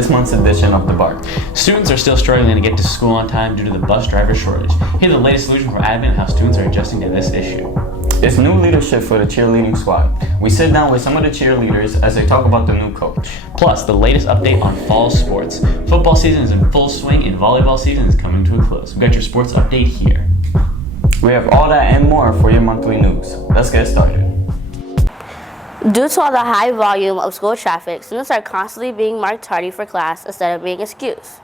this month's edition of The Bark. Students are still struggling to get to school on time due to the bus driver shortage. Here's the latest solution for admin and how students are adjusting to this issue. It's new leadership for the cheerleading squad. We sit down with some of the cheerleaders as they talk about the new coach. Plus, the latest update on fall sports. Football season is in full swing and volleyball season is coming to a close. We got your sports update here. We have all that and more for your monthly news. Let's get started. Due to all the high volume of school traffic, students are constantly being marked tardy for class instead of being excused.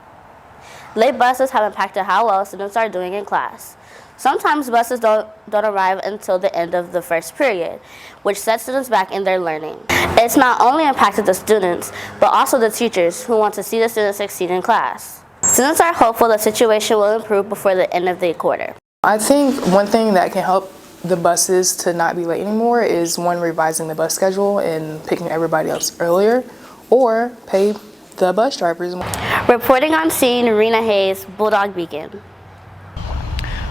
Late buses have impacted how well students are doing in class. Sometimes buses don't arrive until the end of the first period, which sets students back in their learning. It's not only impacted the students, but also the teachers who want to see the students succeed in class. Students are hopeful the situation will improve before the end of the quarter. I think one thing that can help the buses to not be late anymore is one, revising the bus schedule and picking everybody else earlier, or pay the bus drivers more. Reporting on scene, Rena Hayes, Bulldog Beacon.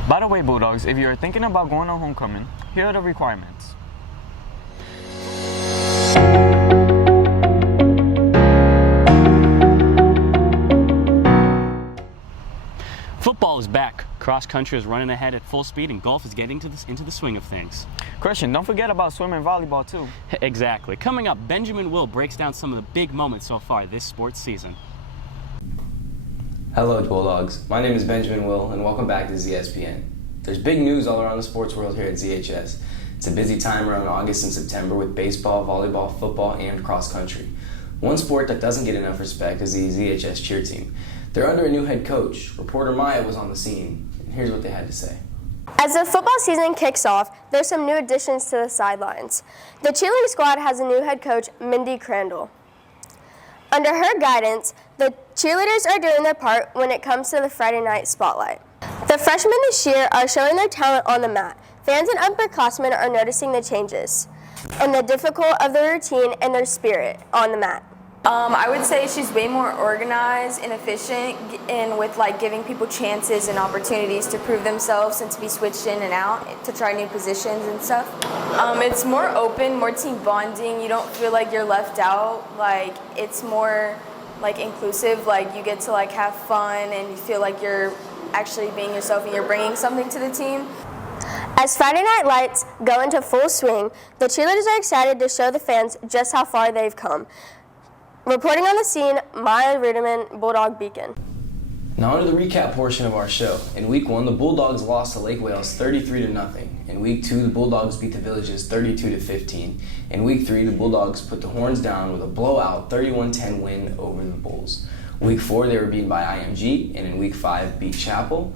By the way, Bulldogs, if you're thinking about going to homecoming, here are the requirements. Football is back. Cross country is running ahead at full speed and golf is getting into the swing of things. Christian, don't forget about swim and volleyball too. Exactly. Coming up, Benjamin Will breaks down some of the big moments so far this sports season. Hello Bulldogs, my name is Benjamin Will and welcome back to ZSPN. There's big news all around the sports world here at ZHS. It's a busy time around August and September with baseball, volleyball, football, and cross country. One sport that doesn't get enough respect is the ZHS cheer team. They're under a new head coach. Reporter Maya was on the scene, and here's what they had to say. As the football season kicks off, there's some new additions to the sidelines. The cheerleading squad has a new head coach, Mindy Crandall. Under her guidance, the cheerleaders are doing their part when it comes to the Friday night spotlight. The freshmen this year are showing their talent on the mat. Fans and upperclassmen are noticing the changes and the difficult of the routine and their spirit on the mat. I would say she's way more organized and efficient, and with giving people chances and opportunities to prove themselves and to be switched in and out to try new positions and stuff. It's more open, more team bonding. You don't feel like you're left out. It's more inclusive. You get to have fun and you feel like you're actually being yourself and you're bringing something to the team. As Friday Night Lights go into full swing, the cheerleaders are excited to show the fans just how far they've come. Reporting on the scene, Maya Ruderman, Bulldog Beacon. Now onto the recap portion of our show. In week 1, the Bulldogs lost to Lake Wales 33-0. In week 2, the Bulldogs beat the Villages 32-15. In week 3, the Bulldogs put the Horns down with a blowout 31-10 win over the Bulls. Week 4, they were beaten by IMG, and in week 5, beat Chapel.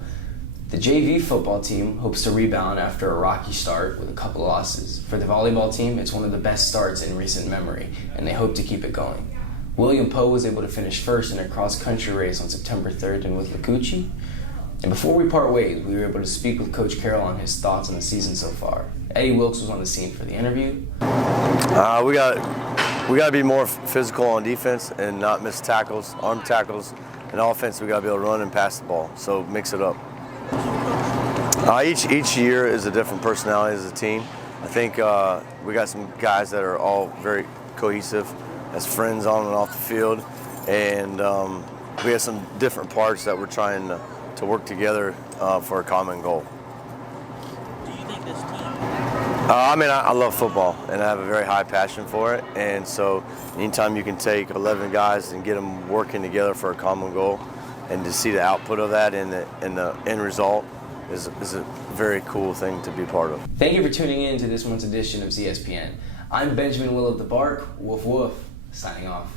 The JV football team hopes to rebound after a rocky start with a couple losses. For the volleyball team, it's one of the best starts in recent memory, and they hope to keep it going. William Poe was able to finish first in a cross-country race on September 3rd and with Lakuchi. And before we part ways, we were able to speak with Coach Carroll on his thoughts on the season so far. Eddie Wilkes was on the scene for the interview. We got to be more physical on defense and not miss tackles, arm tackles. And offense, we got to be able to run and pass the ball, so mix it up. Each year is a different personality as a team. I think we got some guys that are all very cohesive as friends on and off the field, and we have some different parts that we're trying to work together for a common goal. Do you think this team? I love football, and I have a very high passion for it, and so anytime you can take 11 guys and get them working together for a common goal, and to see the output of that and the end result is a very cool thing to be part of. Thank you for tuning in to this month's edition of ZSPN. I'm Benjamin Will of The Bark, woof woof, signing off.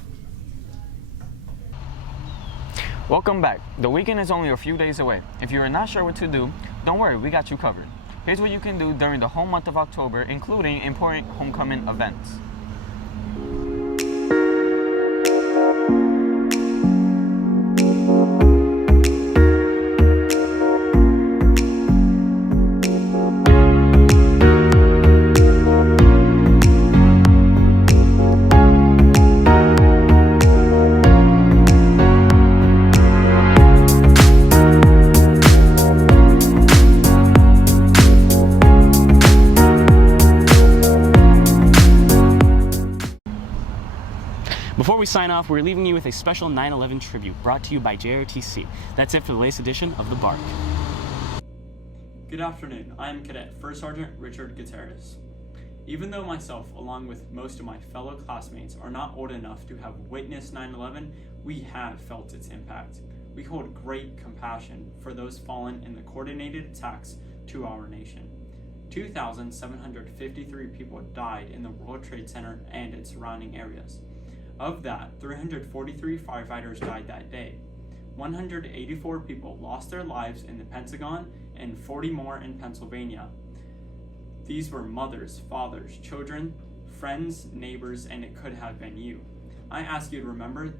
Welcome back. The weekend is only a few days away. If you are not sure what to do, don't worry, we got you covered. Here's what you can do during the whole month of October, including important homecoming events. we sign off, we're leaving you with a special 9/11 tribute brought to you by JRTC. That's it for the latest edition of The Bark. Good afternoon. I am Cadet First Sergeant Richard Gutierrez. Even though myself, along with most of my fellow classmates, are not old enough to have witnessed 9/11, we have felt its impact. We hold great compassion for those fallen in the coordinated attacks to our nation. 2,753 people died in the World Trade Center and its surrounding areas. Of that, 343 firefighters died that day. 184 people lost their lives in the Pentagon and 40 more in Pennsylvania. These were mothers, fathers, children, friends, neighbors, and it could have been you. I ask you to remember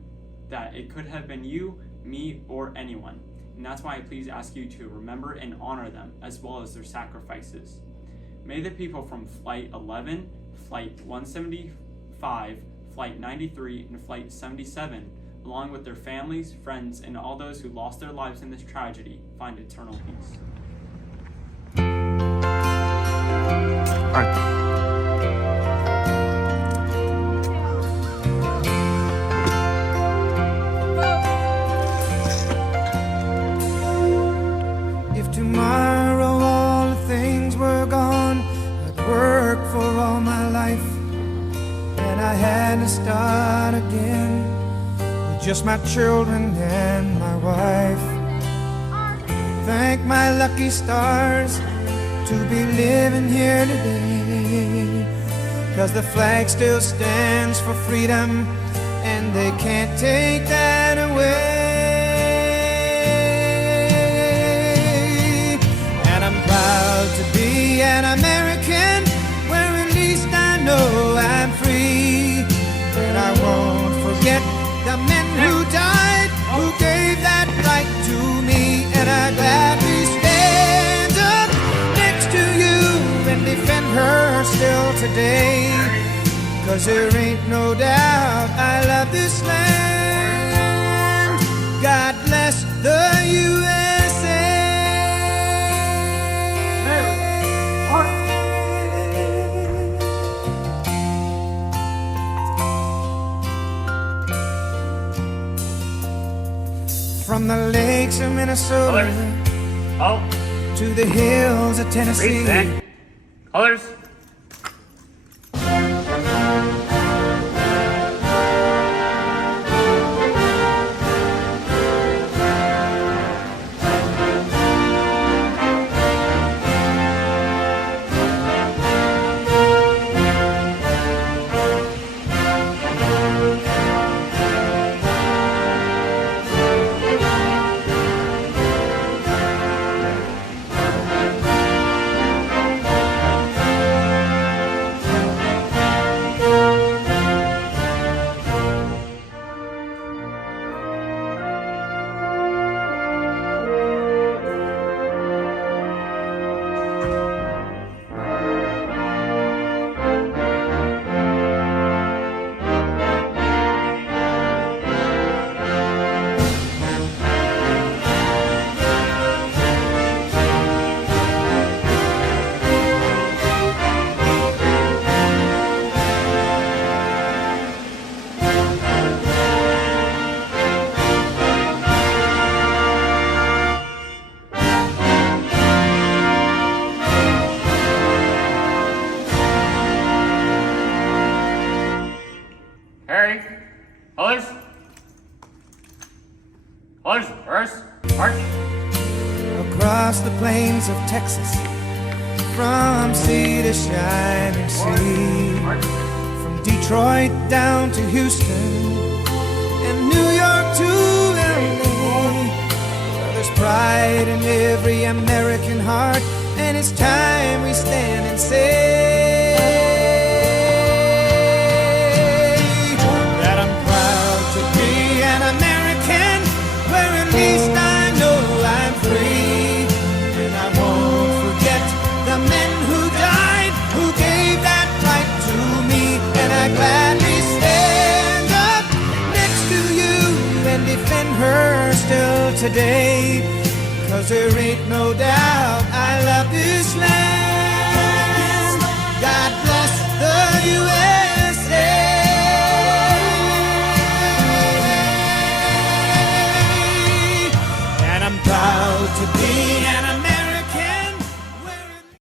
that it could have been you, me, or anyone, and that's why I please ask you to remember and honor them as well as their sacrifices. May the people from Flight 11, Flight 175, Flight 93, and Flight 77, along with their families, friends, and all those who lost their lives in this tragedy, find eternal peace. If tomorrow all the things were gone, I'd work for all my life, and I had to start again with just my children and my wife. Thank my lucky stars to be living here today, 'cause the flag still stands for freedom and they can't take that away. And I'm proud to be an American, where at least I know I'm free. And I won't forget the men who died, who gave that right to me. And I gladly stand up next to you and defend her still today, 'cause there ain't no doubt I love this land. God bless the USA. From the lakes of Minnesota to the hills of Tennessee. Colors. Harry, colors. Colors, reverse, march. Across the plains of Texas, from sea to shining sea, from Detroit down to Houston, and New York to LA. There's pride in every American heart, and it's time we stand and say that I'm proud to be an American, where at least I know I'm free. And I won't forget the men who died, who gave that right to me. And I gladly stand up next to you and defend her still today, 'cause there ain't no doubt I love this land. God bless the USA. to be an American.